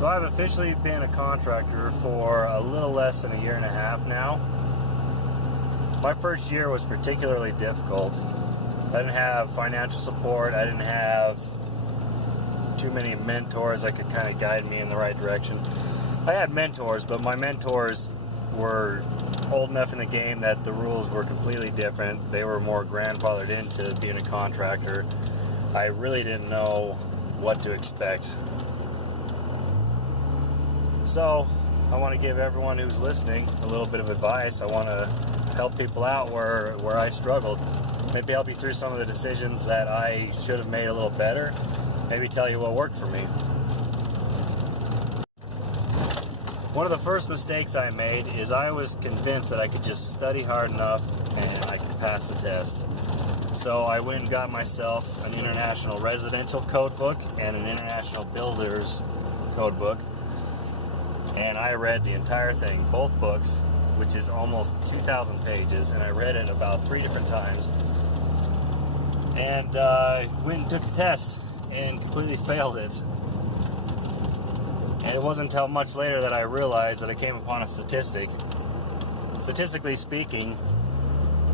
So I've officially been a contractor for a little less than a year and a half now. My first year was particularly difficult. I didn't have financial support. I didn't have too many mentors that could kind of guide me in the right direction. I had mentors, but my mentors were old enough in the game that the rules were completely different. They were more grandfathered into being a contractor. I really didn't know what to expect. So I want to give everyone who's listening a little bit of advice. I want to help people out where I struggled. Maybe help you through some of the decisions that I should have made a little better. Maybe tell you what worked for me. One of the first mistakes I made is I was convinced that I could just study hard enough and I could pass the test. So I went and got myself an International Residential Code book and an International Builders Code book. And I read the entire thing, both books, which is almost 2,000 pages, and I read it about 3 different times. And went and took the test and completely failed it. And it wasn't until much later that I realized that I came upon a statistic. Statistically speaking,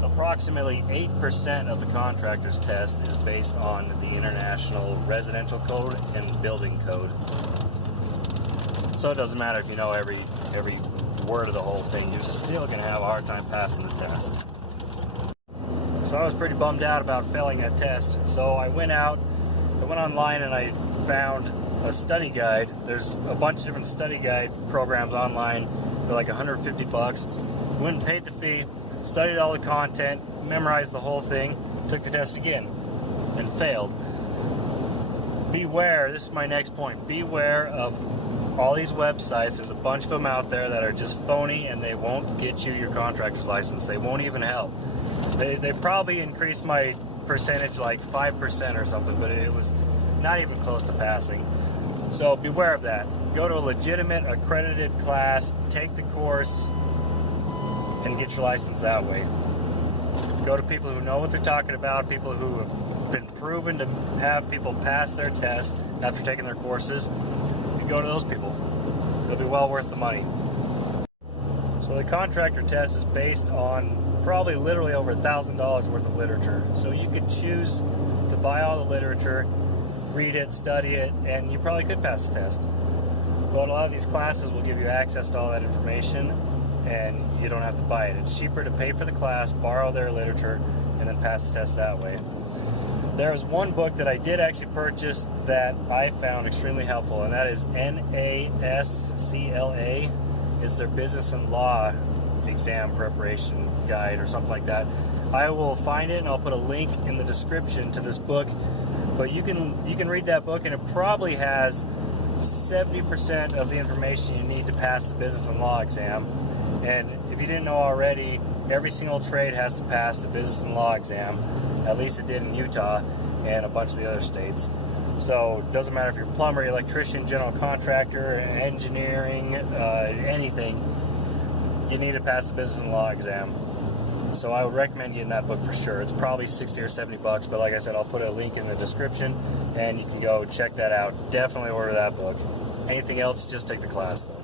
approximately 8% of the contractor's test is based on the International Residential Code and Building Code. So it doesn't matter if you know every word of the whole thing, you're still going to have a hard time passing the test. So I was pretty bummed out about failing that test. So I went online and I found a study guide. There's a bunch of different study guide programs online. They're like $150. Went and paid the fee, studied all the content, memorized the whole thing, took the test again, and failed. Beware, this is my next point, beware of all these websites. There's a bunch of them out there that are just phony and they won't get you your contractor's license. They won't even help. They probably increased my percentage like 5% or something, but it was not even close to passing. So beware of that. Go to a legitimate accredited class, take the course, and get your license that way. Go to people who know what they're talking about, people who have been proven to have people pass their test after taking their courses, and go to those people. It'll be well worth the money. So the contractor test is based on probably literally over $1,000 worth of literature. So you could choose to buy all the literature, read it, study it, and you probably could pass the test. But a lot of these classes will give you access to all that information and you don't have to buy it. It's cheaper to pay for the class, borrow their literature, and then pass the test that way. There was one book that I did actually purchase that I found extremely helpful, and that is NASCLA. It's their Business and Law Exam Preparation Guide or something like that. I will find it and I'll put a link in the description to this book. But you can read that book and it probably has 70% of the information you need to pass the business and law exam. And if you didn't know already, every single trade has to pass the business and law exam. At least it did in Utah and a bunch of the other states. So it doesn't matter if you're a plumber, electrician, general contractor, engineering, anything, you need to pass the business and law exam. So I would recommend getting that book for sure. It's probably 60 or 70 bucks, but like I said, I'll put a link in the description and you can go check that out. Definitely order that book. Anything else, just take the class though.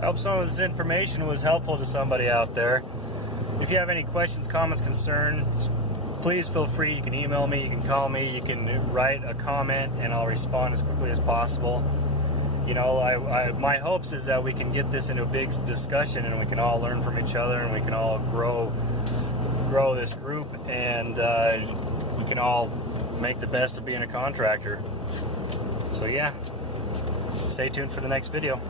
I hope some of this information was helpful to somebody out there. If you have any questions, comments, concerns, please feel free. You can email me, you can call me, you can write a comment and I'll respond as quickly as possible. You know, my hopes is that we can get this into a big discussion and we can all learn from each other and we can all grow this group and we can all make the best of being a contractor. So yeah, stay tuned for the next video.